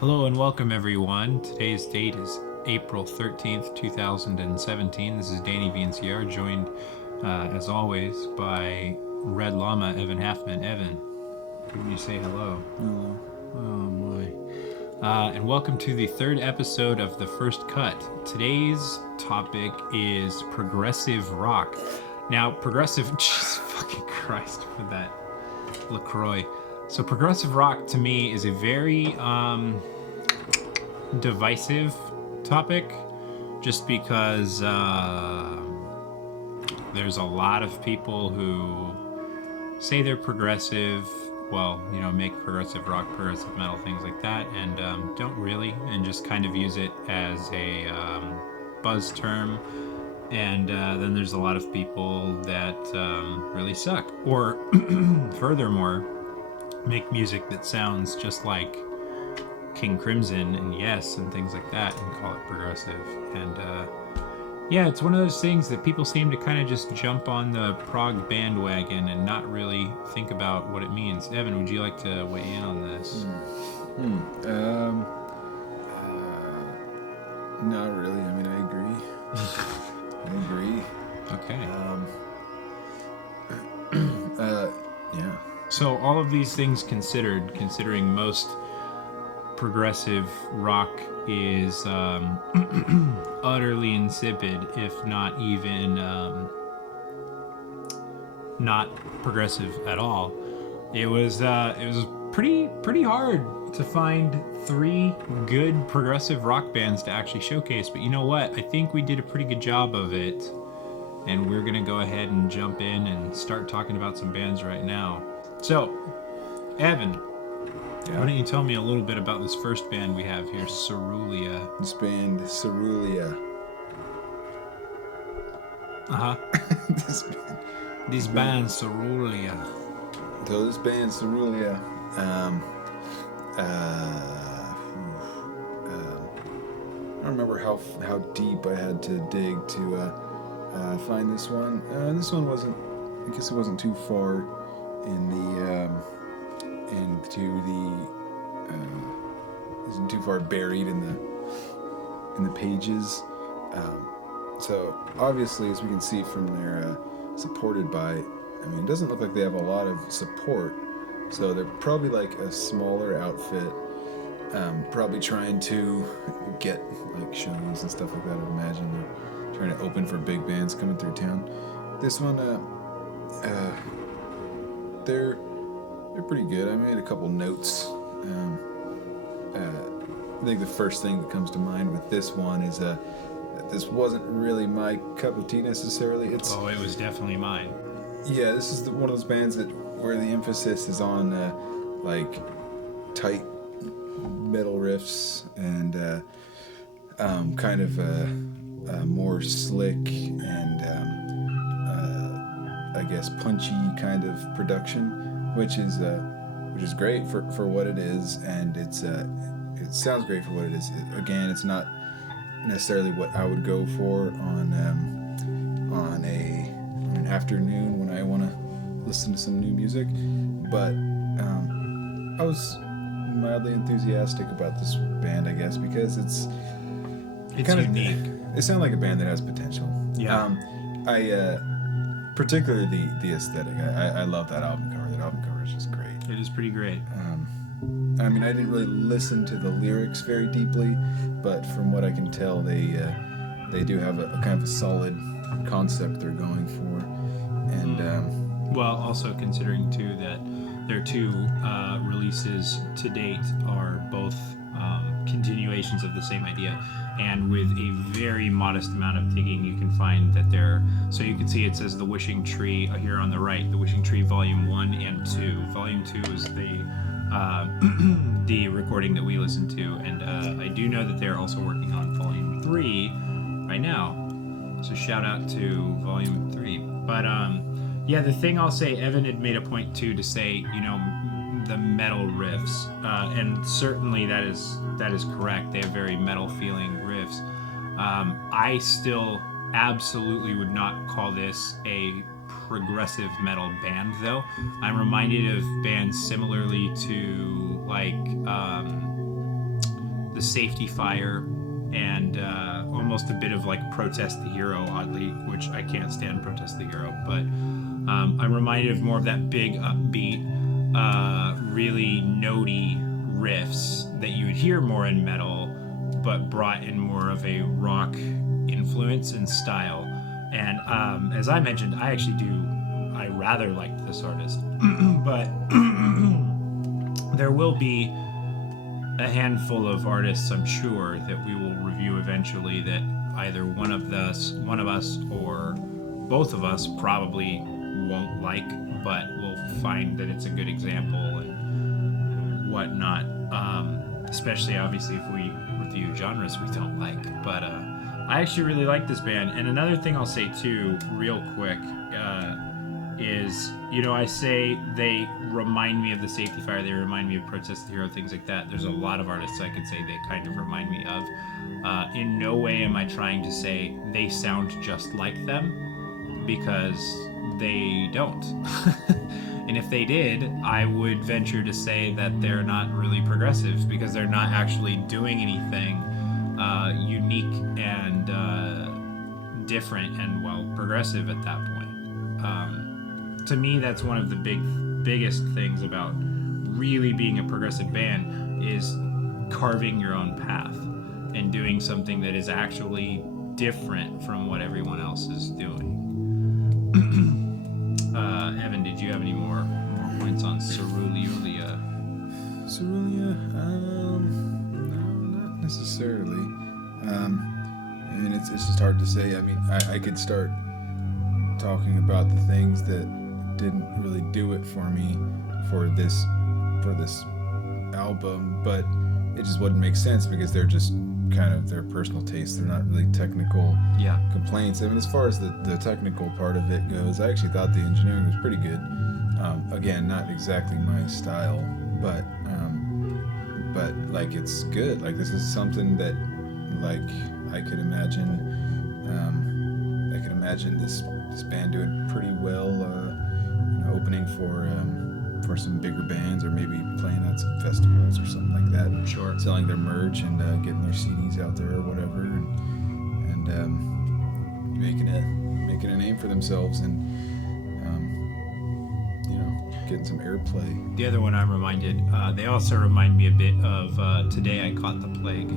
Hello and welcome everyone. Today's date is April 13th, 2017. This is DannyVNCR, joined as always by Red Llama, Evan Halfman. Evan, can you say hello? Hello. Oh my. And welcome to the third episode of The First Cut. Today's topic is progressive rock. Now, progressive, Jesus fucking Christ with that LaCroix. So progressive rock to me is a very divisive topic, just because there's a lot of people who say they're progressive, make progressive rock, progressive metal, things like that, and don't really, and just kind of use it as a buzz term. And then there's a lot of people that really suck, or furthermore, make music that sounds just like King Crimson and Yes and things like that and call it progressive. And it's one of those things that people seem to kind of just jump on the prog bandwagon and not really think about what it means. Evan, would you like to weigh in on this? Not really. I mean, I agree. Okay. Yeah. So all of these things considered, considering most progressive rock is utterly insipid, if not even not progressive at all. It was pretty hard to find three good progressive rock bands to actually showcase. But you know what? I think we did a pretty good job of it, and we're gonna go ahead and jump in and start talking about some bands right now. So, Evan, why don't you tell me a little bit about this first band we have here, Cerulia? This band, Cerulia. This band, Cerulia. So this band, Cerulia, I don't remember how deep I had to dig to find this one. This one wasn't, I guess it wasn't too far isn't too far buried in the pages. So obviously, as we can see from their supported by, I mean, it doesn't look like they have a lot of support. So they're probably like a smaller outfit, probably trying to get like shows and stuff like that. I imagine they're trying to open for big bands coming through town. This one, they're pretty good. I made a couple notes. I think the first thing that comes to mind with this one is that this wasn't really my cup of tea necessarily. It was definitely mine. Yeah, this is one of those bands where the emphasis is on like tight metal riffs and kind of more slick and I guess punchy kind of production, which is great for what it is, and it sounds great for what it is. Again, it's not necessarily what I would go for on an afternoon when I want to listen to some new music, but I was mildly enthusiastic about this band, I guess, because it's kind of unique. It sounds like a band that has potential. Yeah. I particularly the aesthetic. I love that album cover. That album cover is just great. It is pretty great. I mean, I didn't really listen to the lyrics very deeply, but from what I can tell, they do have a kind of a solid concept they're going for, and also considering too that their two releases to date are both continuations of the same idea, and with a very modest amount of digging, you can find that so you can see it says The Wishing Tree here on the right, The Wishing Tree Volume 1 and 2. Volume 2 is the recording that we listened to, and I do know that they're also working on Volume 3 right now, so shout out to Volume 3. But the thing I'll say, Evan had made a point too to say, the metal riffs, and certainly that is correct. They have very metal feeling riffs. I still absolutely would not call this a progressive metal band, though. I'm reminded of bands similarly to like the safety fire, and almost a bit of like Protest the Hero, oddly, which I can't stand Protest the Hero, but I'm reminded of more of that big upbeat, really notey riffs that you would hear more in metal, but brought in more of a rock influence and style. And as I mentioned, I rather liked this artist, but there will be a handful of artists, I'm sure, that we will review eventually that either one of us or both of us probably won't like, but we'll find that it's a good example and whatnot. Especially, obviously, if we review genres we don't like. But I actually really like this band. And another thing I'll say, too, real quick, is, I say they remind me of the Safety Fire, they remind me of Protest the Hero, things like that. There's a lot of artists I could say they kind of remind me of. In no way am I trying to say they sound just like them, because they don't. And if they did, I would venture to say that they're not really progressive, because they're not actually doing anything unique and different and, progressive at that point. To me, that's one of the biggest things about really being a progressive band, is carving your own path and doing something that is actually different from what everyone else is doing. Evan, did you have any more points on Cerulia? Cerulia? No, not necessarily. It's just hard to say. I could start talking about the things that didn't really do it for me for this album, but it just wouldn't make sense, because they're just kind of their personal tastes. They're not really technical complaints. As far as the technical part of it goes, I actually thought the engineering was pretty good. Again, not exactly my style, but like, it's good. Like, this is something that, like, I could imagine this band doing pretty well, opening for some bigger bands, or maybe playing at some festivals or something like that. Sure. Selling their merch and getting their CDs out there or whatever, and making a name for themselves, and getting some airplay. The other one I'm reminded, they also remind me a bit of Today I Caught the Plague.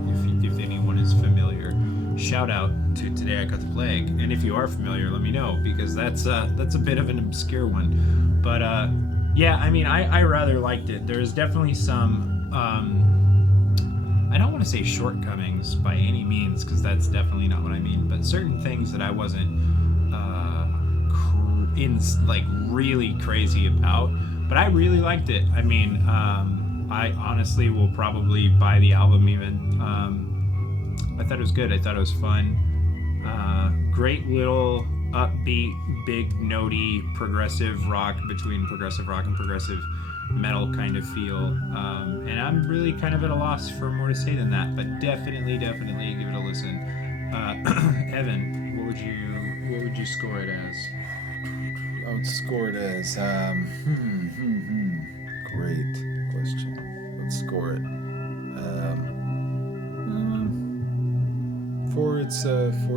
If anyone is familiar, shout out to Today I Caught the Plague. And if you are familiar, let me know, because that's a bit of an obscure one. But I rather liked it. There's definitely some, I don't want to say shortcomings by any means, because that's definitely not what I mean, but certain things that I wasn't really crazy about, but I really liked it. I honestly will probably buy the album even. I thought it was good. I thought it was fun. Great little upbeat, big notey progressive rock, between progressive rock and progressive metal kind of feel. And I'm really kind of at a loss for more to say than that, but definitely give it a listen. Evan, what would you score it as? I would score it as great question. Let's score it for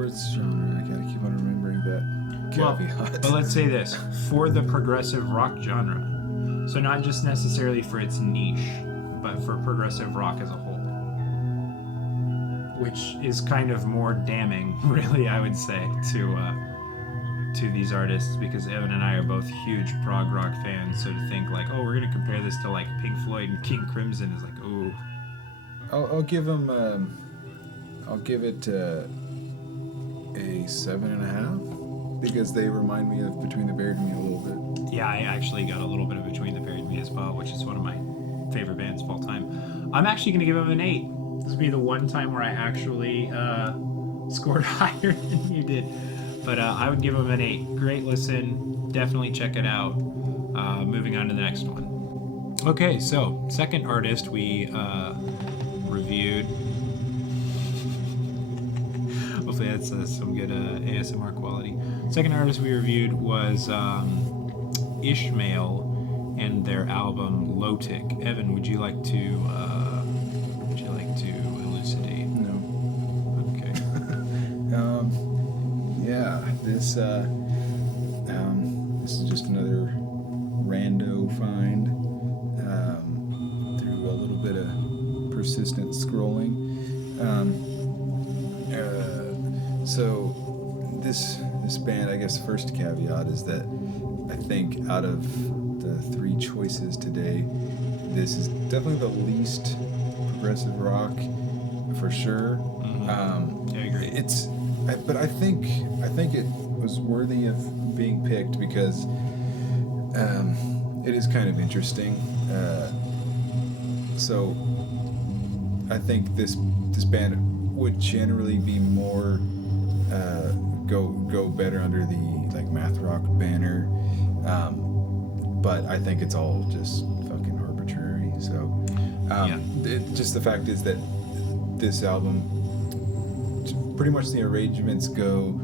its genre. I gotta keep on remembering that caveat. But let's say this: for the progressive rock genre, so not just necessarily for its niche, but for progressive rock as a whole, which is kind of more damning, really, I would say, to these artists, because Evan and I are both huge prog rock fans. So to think like, oh, we're gonna compare this to like Pink Floyd and King Crimson is like, ooh. I'll give them. I'll give it a 7.5, because they remind me of Between the Buried and Me a little bit. Yeah, I actually got a little bit of Between the Buried and Me as well, which is one of my favorite bands of all time. I'm actually gonna give them an 8. This will be the one time where I actually scored higher than you did. But I would give them an 8. Great listen. Definitely check it out. Moving on to the next one. Okay, so second artist we reviewed. Hopefully that's some good ASMR quality. Second artist we reviewed was Ishmael and their album Low Tick. Evan, would you like to this is just another rando find through a little bit of persistent scrolling. So this band, I guess, first caveat is that I think out of the three choices today, this is definitely the least progressive rock, for sure. I agree. But I think it was worthy of being picked because it is kind of interesting. So I think this band would generally be more go better under the like math rock banner, but I think it's all just fucking arbitrary. So just the fact is that this album, pretty much the arrangements go.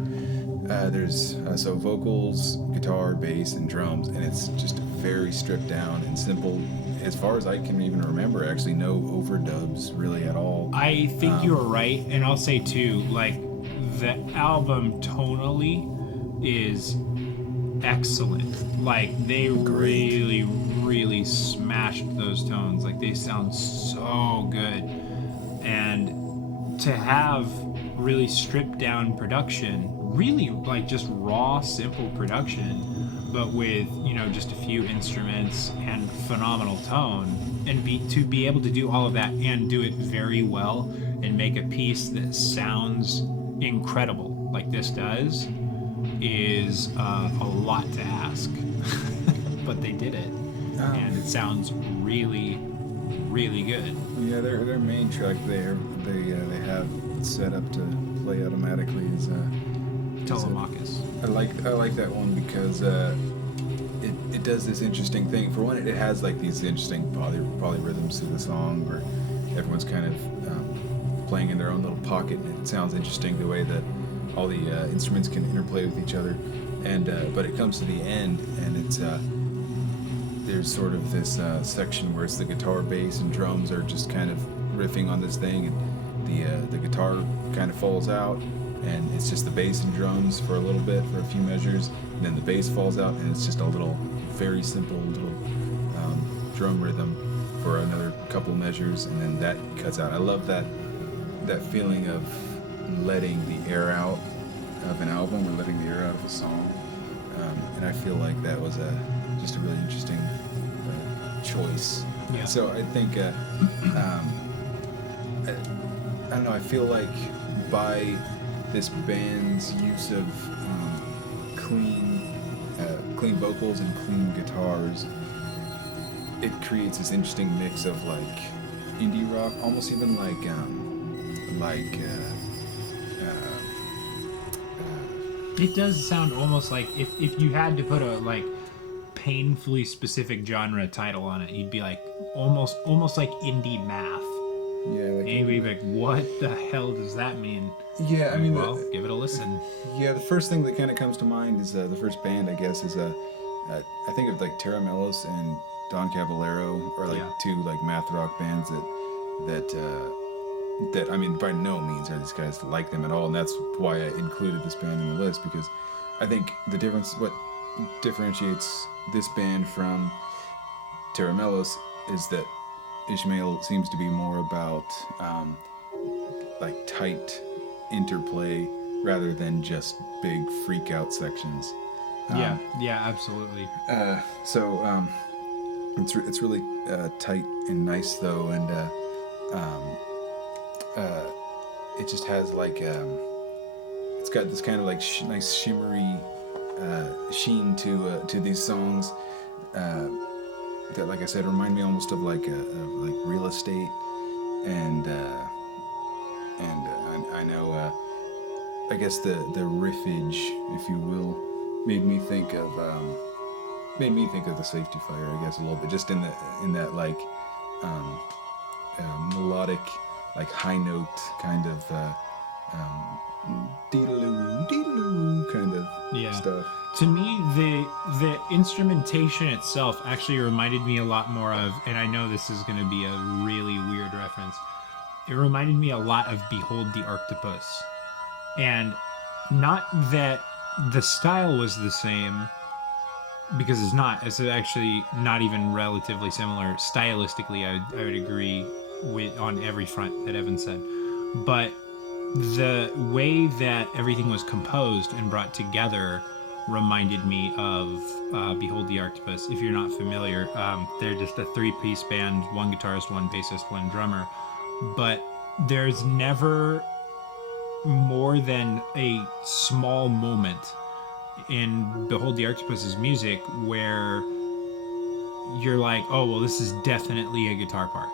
There's so vocals, guitar, bass, and drums, and it's just very stripped down and simple. As far as I can even remember, actually, no overdubs really at all. I think you were right, and I'll say too, like the album tonally is excellent. Like they really smashed those tones. Like they sound so good, and to have really stripped down production, really like just raw, simple production, but with just a few instruments and phenomenal tone, and to be able to do all of that and do it very well and make a piece that sounds incredible like this does is a lot to ask. But they did it, and it sounds really good. Yeah, their main track they have set up to play automatically is Telemachus. I like that one because it does this interesting thing. For one, it has like these interesting polyrhythms to the song where everyone's kind of playing in their own little pocket, and it sounds interesting the way that all the instruments can interplay with each other. And but it comes to the end, and it's there's sort of this section where it's the guitar, bass, and drums are just kind of riffing on this thing, and the guitar kind of falls out, and it's just the bass and drums for a little bit, for a few measures, and then the bass falls out, and it's just a little, very simple little drum rhythm for another couple measures, and then that cuts out. I love that feeling of letting the air out of an album or letting the air out of a song, and I feel like that was just a really interesting choice. Yeah. So I think I don't know. I feel like by this band's use of clean vocals and clean guitars, it creates this interesting mix of like indie rock, almost even like it does sound almost like if you had to put a like painfully specific genre title on it, you'd be like almost like indie math. Yeah, like and you'd be like, what the hell does that mean? Yeah, I mean, well, give it a listen. Yeah, the first thing that kind of comes to mind is the first band, I guess, is I think of like Terra Melos and Don Caballero, or like two like math rock bands that I mean, by no means are these guys like them at all, and that's why I included this band in the list, because I think what differentiates this band from Terra Melos is that Ishmael seems to be more about like tight interplay rather than just big freak out sections. Yeah, absolutely. So it's really tight and nice though, and it just has like it's got this kind of like nice shimmery sheen to these songs that, like I said, remind me almost of like real estate, and I know I guess the riffage, if you will, made me think of the Safety Fire, I guess, a little bit, just in that like melodic, like high note kind of dee-doo kind of stuff. To me, the instrumentation itself actually reminded me a lot more of, and I know this is going to be a really weird reference, it reminded me a lot of Behold the Octopus. And not that the style was the same because it's actually not even relatively similar. Stylistically, I would agree with on every front that Evan said. But the way that everything was composed and brought together reminded me of Behold the Arctopus. If you're not familiar, they're just a 3-piece band, 1 guitarist, 1 bassist, 1 drummer. But there's never more than a small moment in Behold the Arctopus's music where you're like, oh, well, this is definitely a guitar part.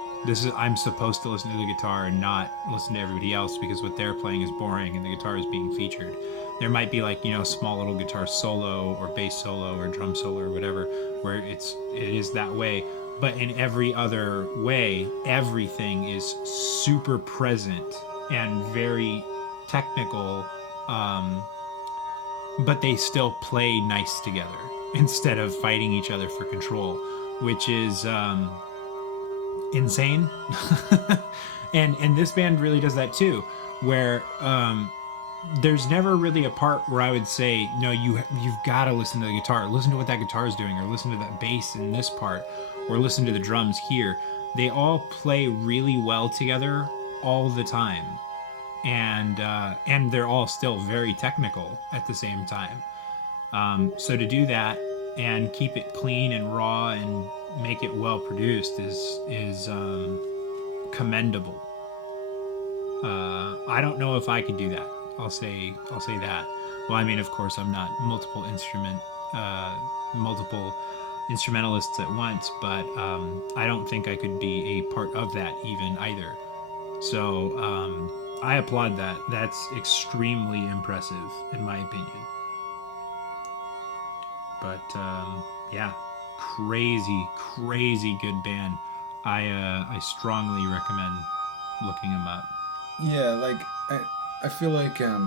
I'm supposed to listen to the guitar and not listen to everybody else because what they're playing is boring and the guitar is being featured. There might be like, a small little guitar solo or bass solo or drum solo or whatever where it is that way. But in every other way, everything is super present and very technical, but they still play nice together instead of fighting each other for control, which is insane. and this band really does that too, where there's never really a part where I would say, no, you've got to listen to the guitar, listen to what that guitar is doing, or listen to that bass in this part, or listen to the drums here. They all play really well together all the time. And they're all still very technical at the same time. So to do that and keep it clean and raw and make it well produced is commendable. I don't know if I could do that. I'll say that. Well, I mean, of course, I'm not multiple instrumentalists at once, but I don't think I could be a part of that even either. So I applaud that. That's extremely impressive, in my opinion. But yeah, crazy good band. I strongly recommend looking them up. Yeah, like I feel like I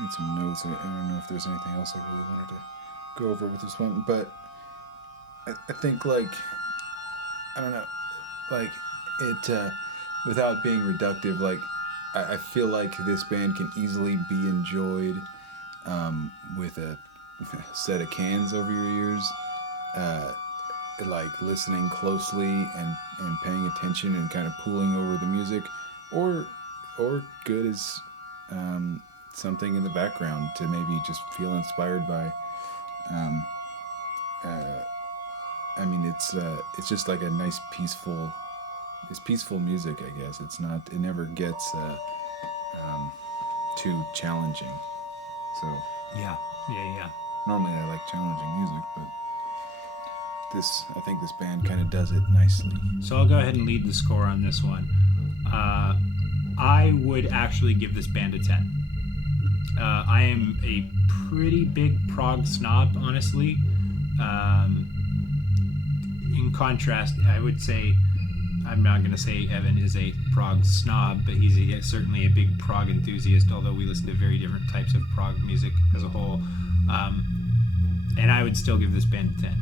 need some notes. I don't know if there's anything else I really wanted to go over with this one, but I think like I don't know, like it without being reductive, like I feel like this band can easily be enjoyed with a set of cans over your ears, like listening closely and paying attention and kind of pooling over the music, or good as something in the background to maybe just feel inspired by. I mean, it's just like a nice peaceful music, I guess. It never gets too challenging. So yeah. Normally I like challenging music, but I think this band kind of does it nicely. So I'll go ahead and lead the score on this one. I would actually give this band a 10. I am a pretty big prog snob, honestly. In contrast, I would say, I'm not going to say Evan is a prog snob, but he's certainly a big prog enthusiast, although we listen to very different types of prog music as a whole. And I would still give this band a 10.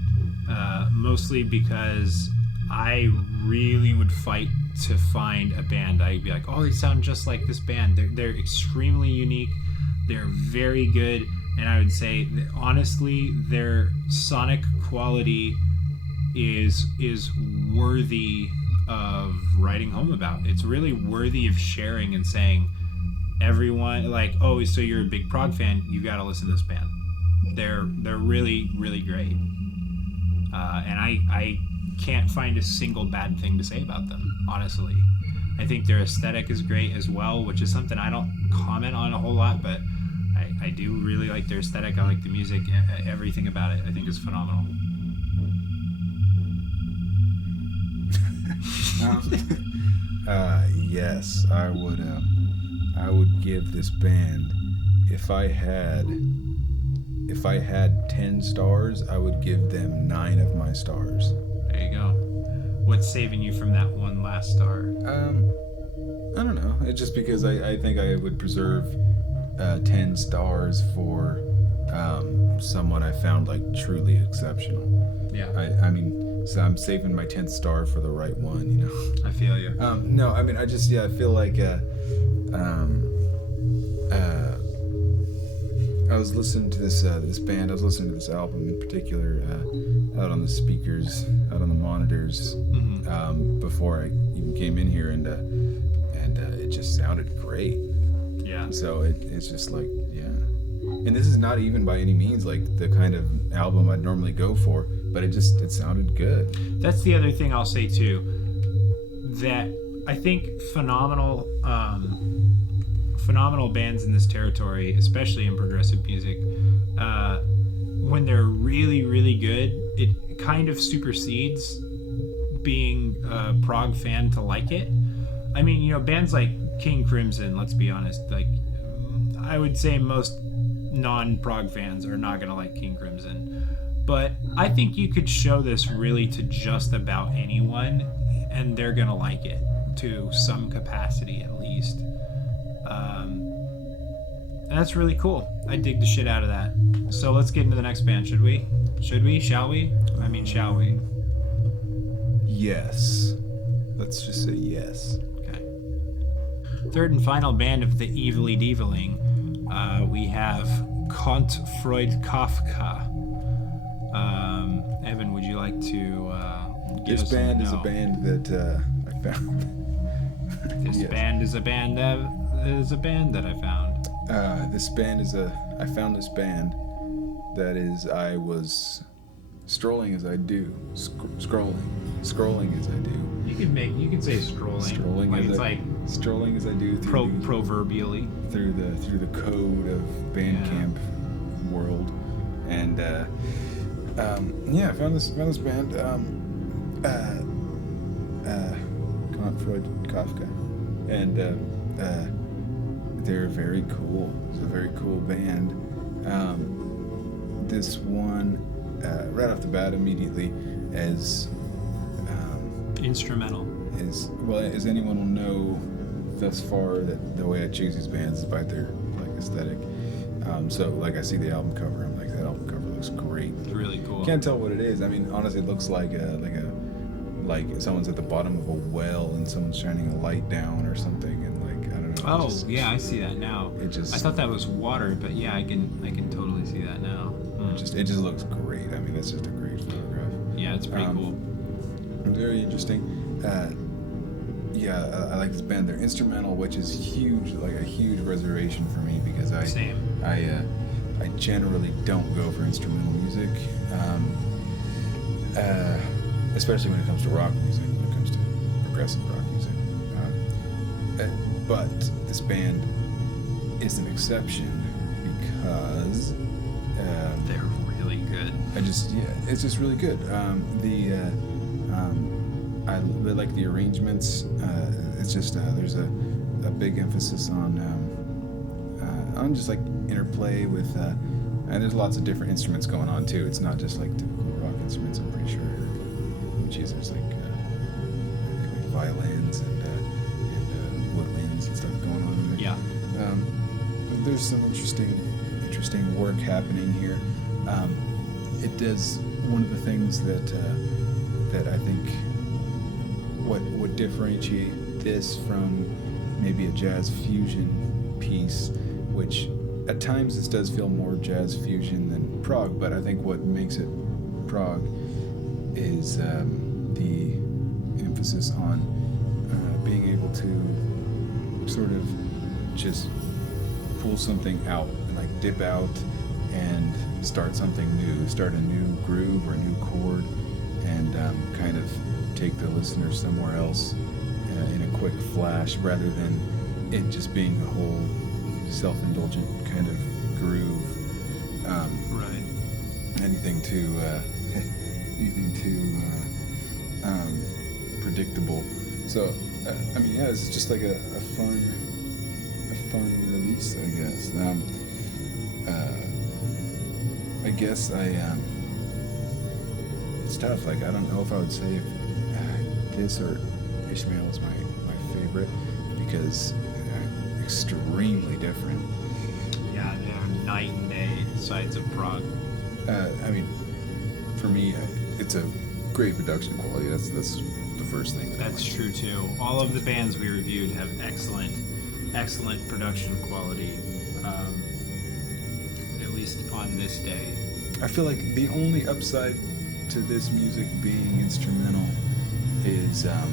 Mostly because I really would fight to find a band I'd be like, oh, they sound just like this band. They're extremely unique. They're very good. And I would say that honestly, their sonic quality is worthy of writing home about. It's really worthy of sharing and saying, everyone, like, oh, so you're a big prog fan, you got to listen to this band. They're really, really great. And I can't find a single bad thing to say about them, honestly. I think their aesthetic is great as well, which is something I don't comment on a whole lot, but I do really like their aesthetic. I like the music. Everything about it I think is phenomenal. Yes, I would give this band, if I had 10 stars, I would give them 9 of my stars. There you go. What's saving you from that one last star? I don't know. It's just because I think I would preserve 10 stars for someone I found like truly exceptional. Yeah. I mean, so I'm saving my 10th star for the right one, you know. I feel you. No, I mean, I I was listening to this band. I was listening to this album in particular out on the speakers, out on the monitors, before I even came in here, and it just sounded great. Yeah. So it's just like, yeah. And this is not even by any means like the kind of album I'd normally go for, but it sounded good. That's the other thing I'll say too, that I think phenomenal bands in this territory, especially in progressive music, when they're really, really good, it kind of supersedes being a prog fan to like it. I mean, you know, bands like King Crimson, let's be honest, like, I would say most non-prog fans are not going to like King Crimson. But I think you could show this really to just about anyone, and they're going to like it to some capacity at least. And that's really cool. I dig the shit out of that. So let's get into the next band, should we? Shall we? I mean, shall we? Yes. Let's just say yes. Okay. Third and final band of the Evilly Deviling, we have Kant, Freud, Kafka. Evan, would you like to give This us band some is a band that I found. This Yes. band is a band that I found. I found this band that is, I was strolling as I do, scrolling as I do. You could say strolling like it's like strolling as I do through proverbially through the code of Bandcamp world, and I found this band, Kant, Freud, Kafka, and they're very cool. It's a very cool band. This one, right off the bat, immediately, as instrumental. As anyone will know thus far, that the way I choose these bands is by their like aesthetic. So like I see the album cover, I'm like, that album cover looks great. It's really cool. Can't tell what it is. I mean, honestly, it looks like someone's at the bottom of a well and someone's shining a light down or something, and like, I don't know. Oh, yeah, I see that now. I thought that was water, but yeah, I can totally see that now. It just looks great. I mean, that's just a great photograph. Yeah, it's pretty cool. Very interesting. I like this band. They're instrumental, which is huge, like a huge reservation for me, because I generally don't go for instrumental music, especially when it comes to rock music, when it comes to progressive rock music. But this band is an exception because they're really good. It's just really good. I really like the arrangements. It's just there's a big emphasis on just like interplay with, and there's lots of different instruments going on too. It's not just like typical rock instruments. I'm pretty sure. There's like violins and woodwinds and stuff going on in there. Yeah. There's some interesting work happening here. It does one of the things that I think what would differentiate this from maybe a jazz fusion piece, which at times this does feel more jazz fusion than prog, but I think what makes it prog is the emphasis on being able to sort of just pull something out, and like dip out and start something new, start a new groove or a new chord, and kind of take the listener somewhere else in a quick flash, rather than it just being a whole self-indulgent kind of groove. Right. Anything too predictable. So it's just like a fun release, I guess. It's tough. Like, I don't know if I would say if this or Ishmael is my favorite, because they're extremely different. Yeah, they're night and day sides of prog. For me, it's a great production quality. That's the first thing. That's true too. All of the bands we reviewed have excellent production quality. least on this day. I feel like the only upside to this music being instrumental is that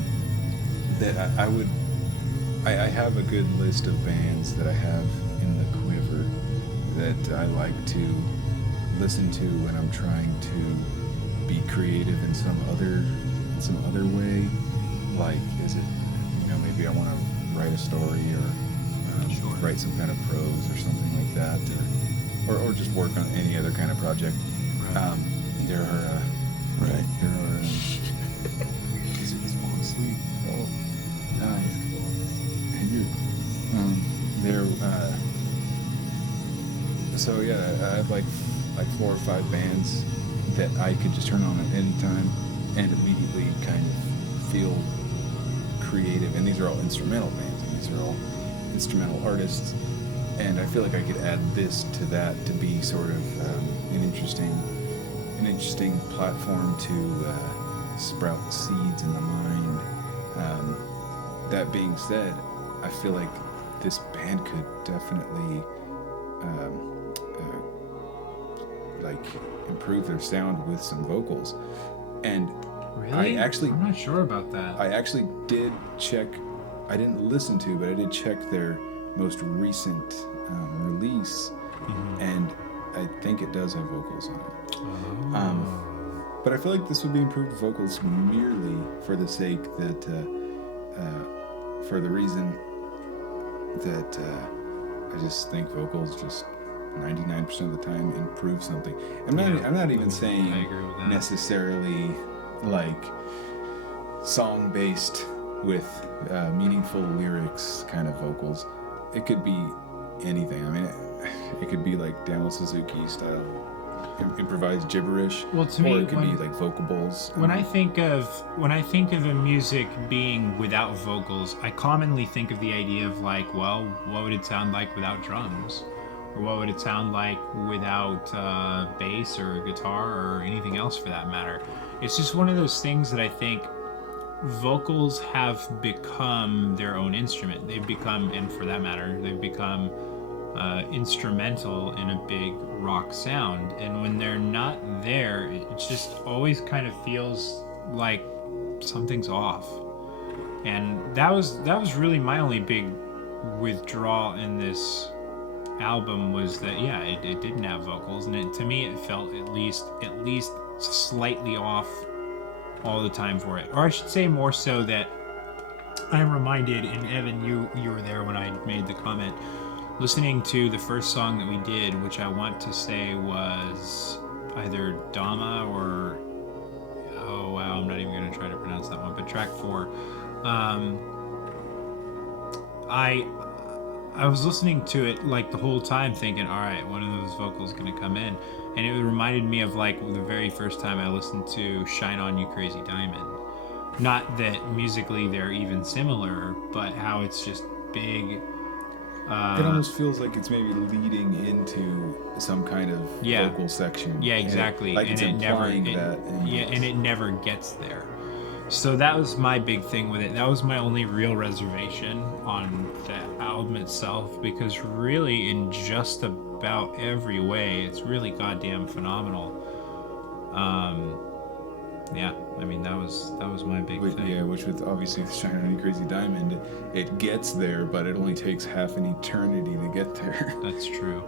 I have a good list of bands that I have in the quiver that I like to listen to when I'm trying to be creative in some other way. Like, is it, maybe I want to write a story or Sure. write some kind of prose or something like that, or just work on any other kind of project. Right. There are he's falling asleep. Oh, nice. So yeah, I have like 4 or 5 bands that I could just turn on at any time and immediately kind of feel creative. And these are all instrumental bands. And these are all instrumental artists. And I feel like I could add this to that to be sort of an interesting platform to sprout seeds in the mind. That being said, I feel like this band could definitely improve their sound with some vocals. And Really? I'm not sure about that. I actually did check. I didn't listen to, but I did check their most recent release, and I think it does have vocals on it. Oh. But I feel like this would be improved vocals merely for the sake that, for the reason that I just think vocals just 99% of the time improve something. I'm not even saying I agree with that. necessarily like song-based with meaningful lyrics kind of vocals. It could be anything. I mean, it could be like Daniel Suzuki style improvised gibberish. Well, to me, or it could be like vocables. When I think of a music being without vocals, I commonly think of the idea of like, well, what would it sound like without drums? Or what would it sound like without bass or guitar or anything else for that matter? It's just one of those things that I think vocals have become their own instrument. They've become, and for that matter, they've become instrumental in a big rock sound. And when they're not there, it just always kind of feels like something's off. And that was really my only big withdrawal in this album, was that it didn't have vocals, and to me it felt at least slightly off all the time for it. Or I should say more so that I'm reminded, and Evan, you were there when I made the comment, listening to the first song that we did, which I want to say was either Dama or, oh wow, I'm not even going to try to pronounce that one, but track 4. I was listening to it like the whole time thinking, all right, one of those vocals going to come in. And it reminded me of like the very first time I listened to Shine On You Crazy Diamond. Not that musically they're even similar, but how it's just big. It almost feels like it's maybe leading into some kind of vocal section. Yeah, exactly. And it's implying that. And it never gets there. So that was my big thing with it. That was my only real reservation on the album itself, because really in just about every way, it's really goddamn phenomenal. I mean, that was my big thing. Yeah, which with obviously Shine On You Crazy Diamond, it gets there, but it only takes half an eternity to get there. That's true.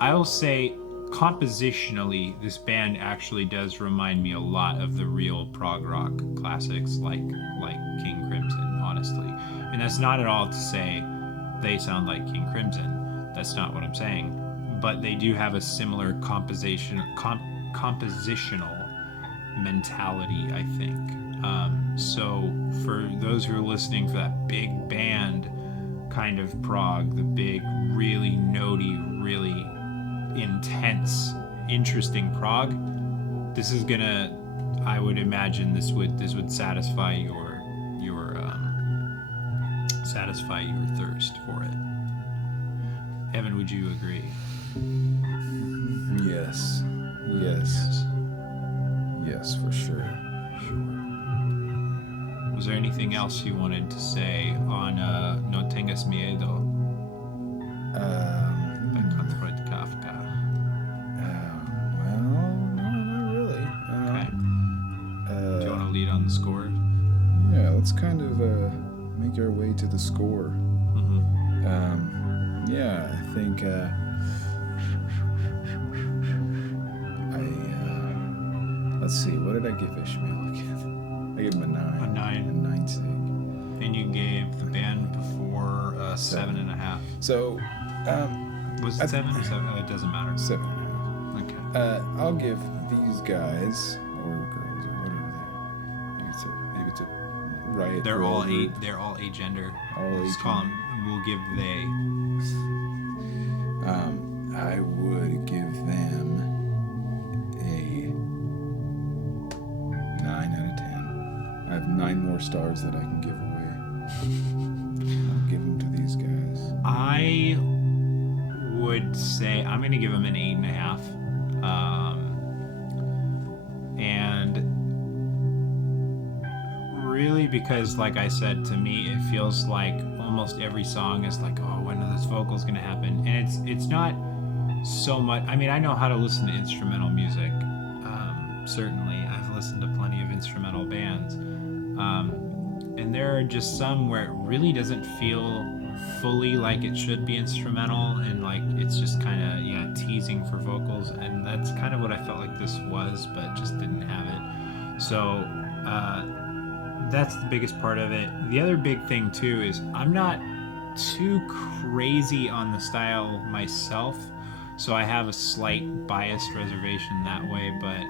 I will say, compositionally, this band actually does remind me a lot of the real prog rock classics like King Crimson, honestly. And that's not at all to say they sound like King Crimson. That's not what I'm saying. But they do have a similar compositional mentality, I think. So for those who are listening for that big band kind of prog, the big, really notey, really intense, interesting prog, this is gonna, I would imagine this would satisfy your thirst for it. Evan, would you agree? Yes, for sure. Was there anything else you wanted to say on No Tengas Miedo by Freud Kafka? let's kind of make our way to the score. Yeah, I think let's see, what did I give Ishmael again? I gave him a 9. A 9. A 9 sig. And you gave the band before 7.5. So, was it 7 or 7? It doesn't matter. 7.5. Okay. I'll give these guys or girls or whatever maybe it's a riot. They're all agender. All Just call them. We'll give they. I would give them a 9 out of 10. I have 9 more stars that I can give away. I'll give them to these guys. I would say I'm going to give them an 8.5. And really, because like I said, to me, it feels like almost every song is like, oh, when are those vocals going to happen? And it's not so much. I mean, I know how to listen to instrumental music. Certainly, I've listened to plenty of instrumental bands. And there are just some where it really doesn't feel fully like it should be instrumental, and like it's just kind of teasing for vocals, and that's kind of what I felt like this was, but just didn't have it. So that's the biggest part of it. The other big thing too is I'm not too crazy on the style myself, so I have a slight biased reservation that way, but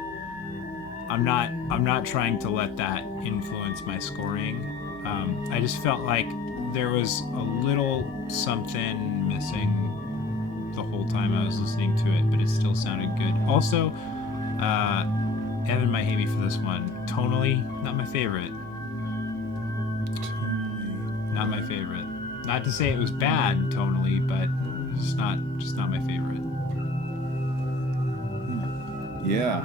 I'm not trying to let that influence my scoring. I just felt like there was a little something missing the whole time I was listening to it, but it still sounded good. Also, Evan might hate me for this one. Tonally, not my favorite. Not my favorite. Not to say it was bad tonally, but it's just not my favorite. Yeah.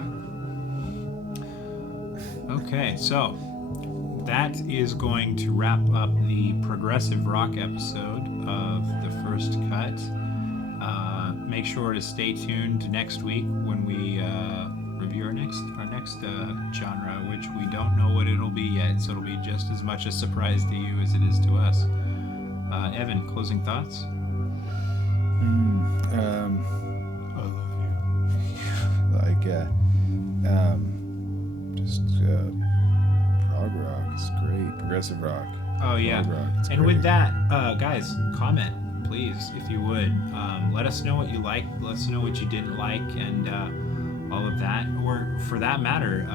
Okay, so that is going to wrap up the progressive rock episode of The First Cut. Make sure to stay tuned next week when we review our next genre, which we don't know what it'll be yet, so it'll be just as much a surprise to you as it is to us. Evan, closing thoughts? I love you. Like, prog rock is great. Progressive rock. Oh yeah. Prog rock, it's and great. with that, guys, comment, please, if you would. Let us know what you liked. Let us know what you didn't like, and all of that. Or for that matter,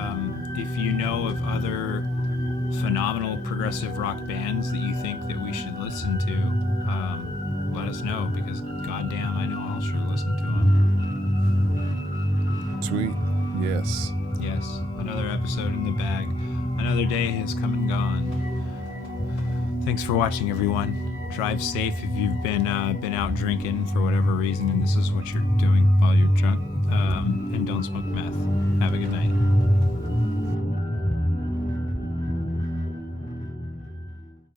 if you know of other phenomenal progressive rock bands that you think that we should listen to, let us know, because goddamn, I know I'll sure listen to them. Sweet. Yes. Yes, another episode in the bag. Another day has come and gone. Thanks for watching, everyone. Drive safe if you've been out drinking for whatever reason, and this is what you're doing while you're drunk. And don't smoke meth. Have a good night.